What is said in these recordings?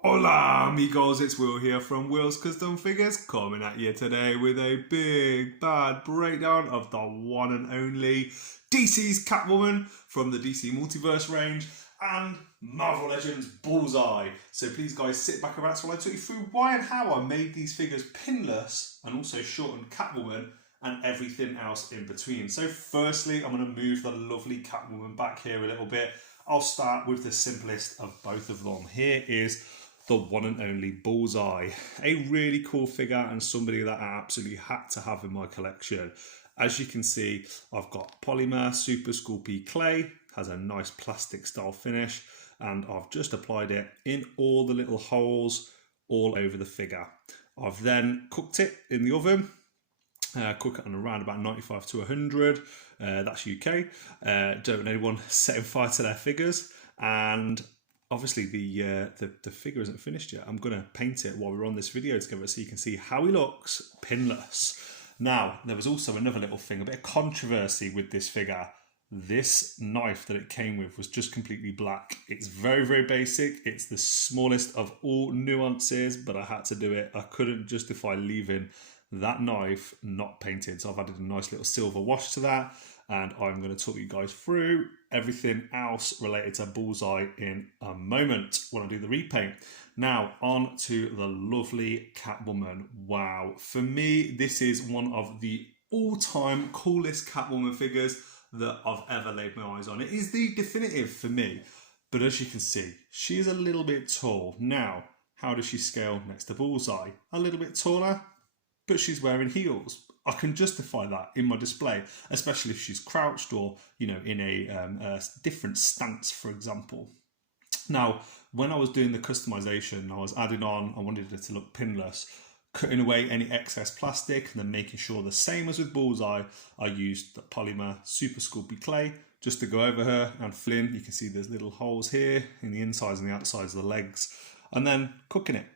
Hola amigos, it's Will here from Will's Custom Figures, coming at you today with a big bad breakdown of the one and only DC's Catwoman from the DC Multiverse range and Marvel Legends Bullseye. So please guys sit back and relax while I talk you through why and how I made these figures pinless and also shortened Catwoman and everything else in between. So firstly, I'm going to move the lovely Catwoman back here a little bit. I'll start with the simplest of both of them. Here is the one and only Bullseye. A really cool figure and somebody that I absolutely had to have in my collection. As you can see, I've got polymer super sculpey clay, has a nice plastic style finish, and I've just applied it in all the little holes all over the figure. I've then cooked it in the oven. Cook it on around about 95 to 100, that's UK. Don't know anyone setting fire to their figures. And obviously the figure isn't finished yet. I'm going to paint it while we're on this video together so you can see how he looks pinless. Now, there was also another little thing, a bit of controversy with this figure. This knife that it came with was just completely black. It's very, very basic. It's the smallest of all nuances, but I had to do it. I couldn't justify leaving that knife not painted, so I've added a nice little silver wash to that, and I'm going to talk you guys through everything else related to Bullseye in a moment when I do the repaint. Now on to the lovely Catwoman. Wow, for me this is one of the all-time coolest Catwoman figures that I've ever laid my eyes on. It is the definitive for me, but as you can see, she is a little bit tall. Now, how does she scale next to Bullseye? A little bit taller, but she's wearing heels. I can justify that in my display, especially if she's crouched or, in a different stance, for example. Now, when I was doing the customization, I was adding on, I wanted it to look pinless, cutting away any excess plastic and then making sure the same as with Bullseye, I used the polymer super sculpey clay just to go over her and fill in. You can see there's little holes here in the insides and the outsides of the legs, and then cooking it.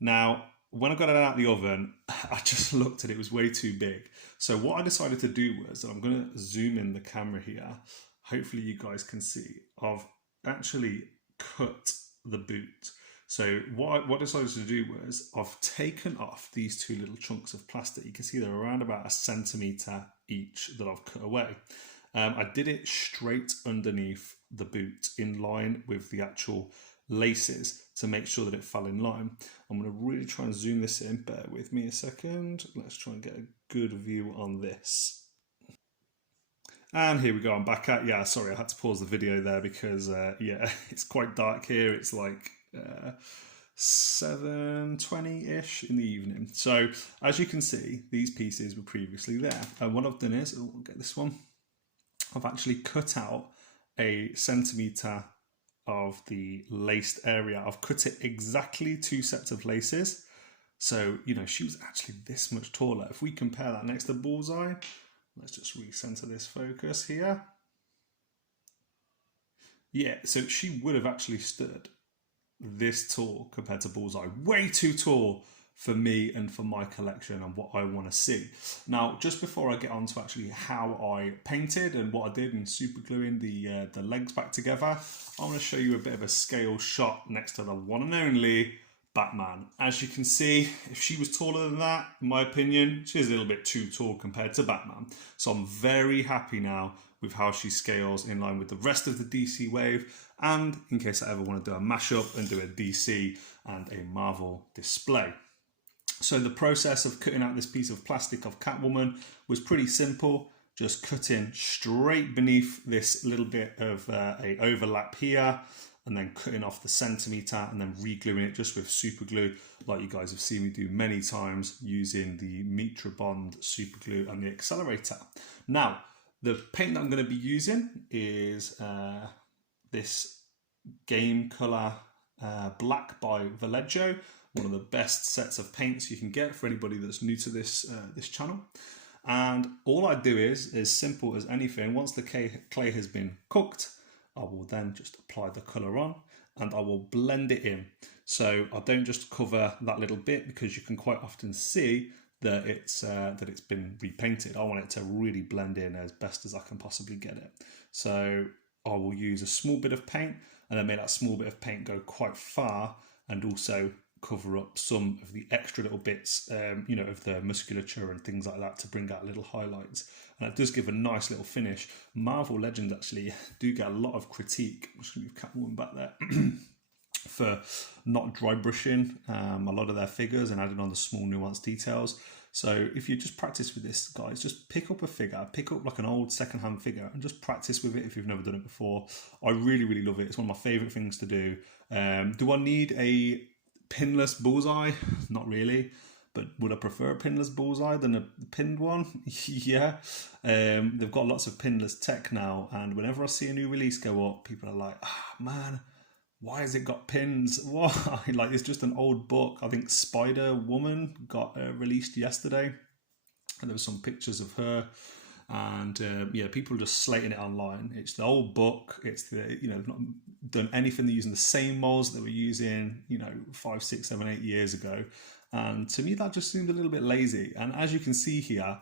Now, when I got it out of the oven, I just looked at it, it was way too big. So what I decided to do was, and I'm going to zoom in the camera here, hopefully you guys can see, I've actually cut the boot. So what I decided to do was, I've taken off these two little chunks of plastic. You can see they're around about 1 centimetre each that I've cut away. I did it straight underneath the boot in line with the actual laces to make sure that it fell in line. I'm going to really try and zoom this in. Bear with me a second. Let's try and get a good view on this. And here we go, I'm back at, sorry, I had to pause the video there because, it's quite dark here. It's like 7:20-ish in the evening. So, as you can see, these pieces were previously there. And what I've done is, I'll get this one, I've actually cut out 1 centimetre of the laced area. I've cut it exactly 2 sets of laces. So, she was actually this much taller. If we compare that next to Bullseye, let's just recenter this focus here. Yeah, so she would have actually stood this tall compared to Bullseye. Way too tall for me and for my collection and what I want to see. Now, just before I get on to actually how I painted and what I did in super gluing the legs back together, I want to show you a bit of a scale shot next to the one and only Batman. As you can see, if she was taller than that, in my opinion, she's a little bit too tall compared to Batman. So I'm very happy now with how she scales in line with the rest of the DC wave, and in case I ever want to do a mashup and do a DC and a Marvel display. So the process of cutting out this piece of plastic of Catwoman was pretty simple. Just cutting straight beneath this little bit of a overlap here, and then cutting off the centimetre and then re-gluing it just with super glue, like you guys have seen me do many times using the Mitra Bond super glue and the accelerator. Now, the paint that I'm going to be using is this Game Colour Black by Vallejo, one of the best sets of paints you can get for anybody that's new to this channel. And all I do is simple as anything. Once the clay has been cooked, I will then just apply the colour on and I will blend it in. So I don't just cover that little bit, because you can quite often see that it's been repainted. I want it to really blend in as best as I can possibly get it. So I will use a small bit of paint and then make that small bit of paint go quite far and also cover up some of the extra little bits, you know, of the musculature and things like that to bring out little highlights. And it does give a nice little finish. Marvel Legends actually do get a lot of critique. I'm just going to move Catwoman back there. For not dry brushing a lot of their figures and adding on the small nuanced details. So if you just practice with this, guys, just pick up a figure, pick up like an old secondhand figure and just practice with it if you've never done it before. I really, really love it. It's one of my favourite things to do. Do I need a pinless Bullseye? Not really. But would I prefer a pinless Bullseye than a pinned one? Yeah. They've got lots of pinless tech now. And whenever I see a new release go up, people are like, man, why has it got pins? Why? Like, it's just an old book. I think Spider-Woman got released yesterday. And there were some pictures of her. And yeah, people are just slating it online. It's the old book. It's the, you know, they've not done anything. They're using the same molds that they were using, you know, 5, 6, 7, 8 years ago. And to me, that just seemed a little bit lazy. And as you can see here,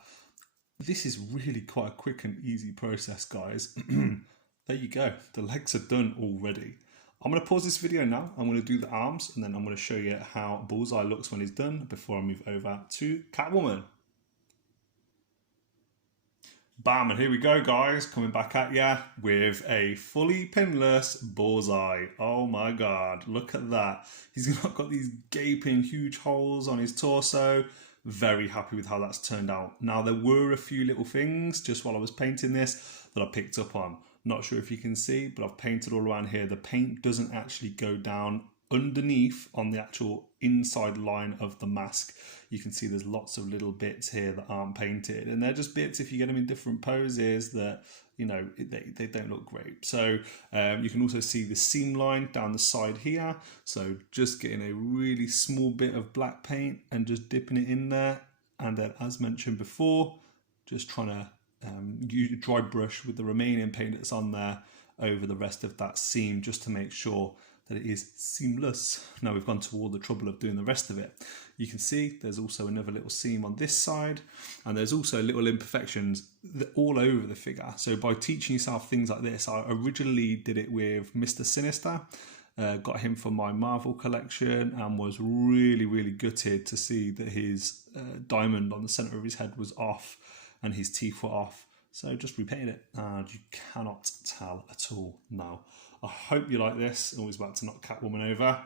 this is really quite a quick and easy process, guys. There you go. The legs are done already. I'm going to pause this video now. I'm going to do the arms and then I'm going to show you how Bullseye looks when he's done before I move over to Catwoman. Bam, and here we go, guys. Coming back at ya with a fully pinless Bullseye. Oh my God, look at that. He's got these gaping huge holes on his torso. Very happy with how that's turned out. Now, there were a few little things just while I was painting this that I picked up on. Not sure if you can see, but I've painted all around here. The paint doesn't actually go down underneath on the actual inside line of the mask. You can see there's lots of little bits here that aren't painted, and they're just bits, if you get them in different poses, that, you know, they don't look great. So you can also see the seam line down the side here. So just getting a really small bit of black paint and just dipping it in there, and then, as mentioned before, just trying to use a dry brush with the remaining paint that's on there over the rest of that seam, just to make sure that it is seamless. Now we've gone to all the trouble of doing the rest of it. You can see there's also another little seam on this side, and there's also little imperfections all over the figure. So by teaching yourself things like this, I originally did it with Mr. Sinister, got him for my Marvel collection, and was really, really gutted to see that his diamond on the center of his head was off and his teeth were off. So just repainted it, and you cannot tell at all now. I hope you like this. Always about to knock Catwoman over.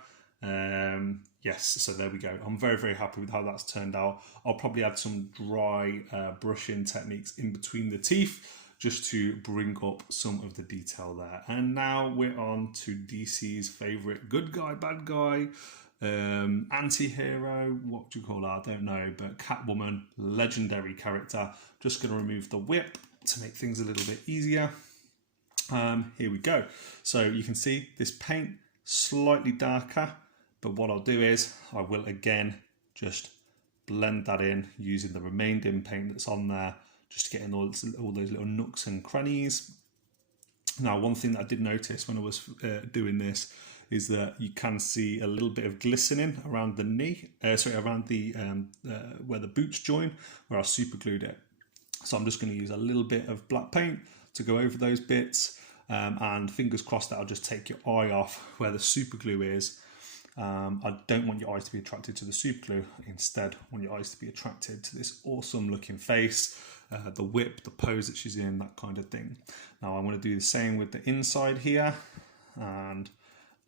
Yes, so there we go. I'm very, very happy with how that's turned out. I'll probably add some dry brushing techniques in between the teeth just to bring up some of the detail there. And now we're on to DC's favourite good guy, bad guy, anti-hero, what do you call her? I don't know, but Catwoman, legendary character. Just going to remove the whip to make things a little bit easier. Here we go. So you can see this paint slightly darker, but what I'll do is I will again just blend that in using the remaining paint that's on there, just to get in all those little nooks and crannies. Now, one thing that I did notice when I was doing this is that you can see a little bit of glistening around the knee, around the where the boots join, where I super glued it. So I'm just going to use a little bit of black paint to go over those bits, and fingers crossed that I'll just take your eye off where the super glue is. I don't want your eyes to be attracted to the super glue. Instead, I want your eyes to be attracted to this awesome looking face, the whip, the pose that she's in, that kind of thing. Now I want to do the same with the inside here, and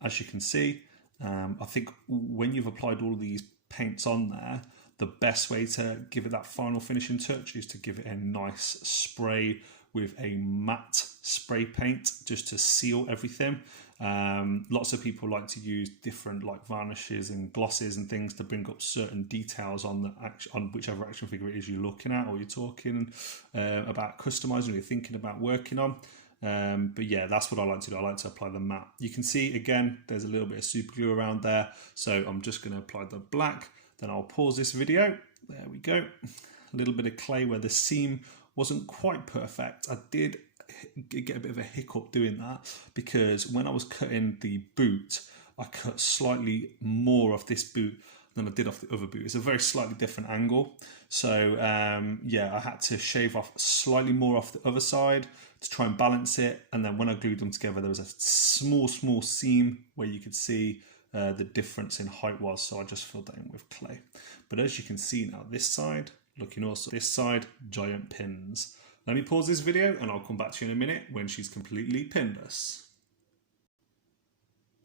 as you can see, I think when you've applied all of these paints on there, the best way to give it that final finishing touch is to give it a nice spray with a matte spray paint just to seal everything. Lots of people like to use different like varnishes and glosses and things to bring up certain details on the on whichever action figure it is you're looking at or you're talking about customizing or you're thinking about working on. But yeah, that's what I like to do. I like to apply the matte. You can see again, there's a little bit of super glue around there. So I'm just going to apply the black. Then I'll pause this video. There we go. A little bit of clay where the seam wasn't quite perfect. I did get a bit of a hiccup doing that because when I was cutting the boot, I cut slightly more off this boot than I did off the other boot. It's a very slightly different angle. So yeah, I had to shave off slightly more off the other side to try and balance it. And then when I glued them together, there was a small seam where you could see the difference in height was, so I just filled that in with clay. But as you can see now, this side looking awesome. This side, giant pins. Let me pause this video and I'll come back to you in a minute when she's completely pinless.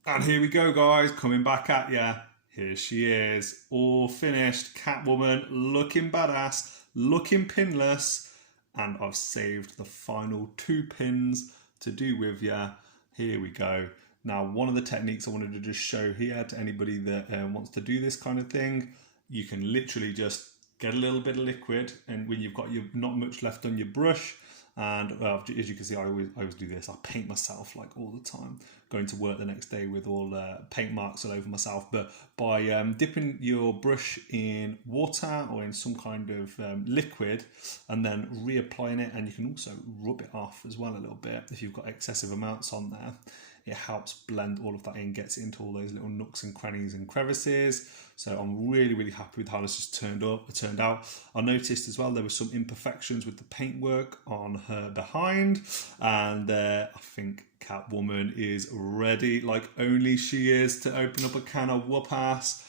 And here we go, guys, coming back at ya. Here she is, all finished. Catwoman, looking badass, looking pinless. And I've saved the final 2 pins to do with ya. Here we go. Now, one of the techniques I wanted to just show here to anybody that wants to do this kind of thing, you can literally just get a little bit of liquid, and when you've got not much left on your brush, and as you can see, I always do this. I paint myself like all the time, going to work the next day with all paint marks all over myself. But by dipping your brush in water or in some kind of liquid and then reapplying it, and you can also rub it off as well a little bit if you've got excessive amounts on there. It helps blend all of that in, gets into all those little nooks and crannies and crevices. So I'm really, really happy with how this has turned out. I noticed as well there were some imperfections with the paintwork on her behind, and I think Catwoman is ready, like only she is, to open up a can of whoop ass.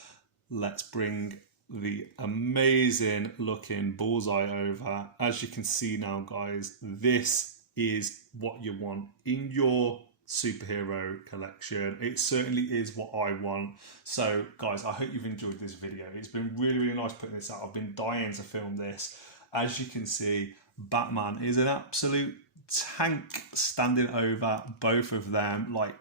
Let's bring the amazing looking Bullseye over. As you can see now, guys, this is what you want in your superhero collection. It certainly is what I want. So guys, I hope you've enjoyed this video. It's been really, really nice putting this out. I've been dying to film this. As you can see, Batman is an absolute tank standing over both of them, like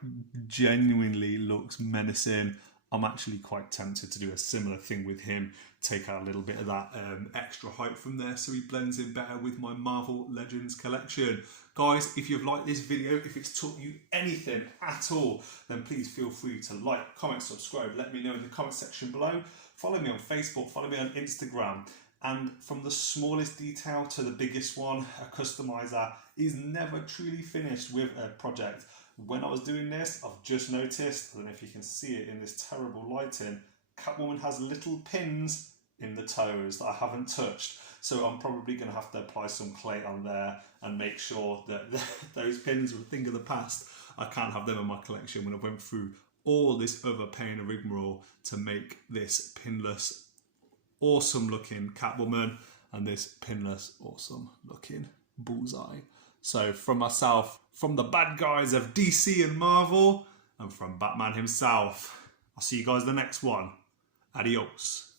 genuinely looks menacing. I'm actually quite tempted to do a similar thing with him, take out a little bit of that extra height from there so he blends in better with my Marvel Legends collection. Guys, if you've liked this video, if it's taught you anything at all, then please feel free to like, comment, subscribe. Let me know in the comment section below. Follow me on Facebook, follow me on Instagram. And from the smallest detail to the biggest one, a customizer is never truly finished with a project. When I was doing this, I've just noticed, I don't know if you can see it in this terrible lighting, Catwoman has little pins in the toes that I haven't touched. So I'm probably going to have to apply some clay on there and make sure that those pins are a thing of the past. I can't have them in my collection when I went through all this other pain and rigmarole to make this pinless, awesome looking Catwoman and this pinless, awesome looking Bullseye. So from myself, from the bad guys of DC and Marvel, and from Batman himself, I'll see you guys in the next one. Adios.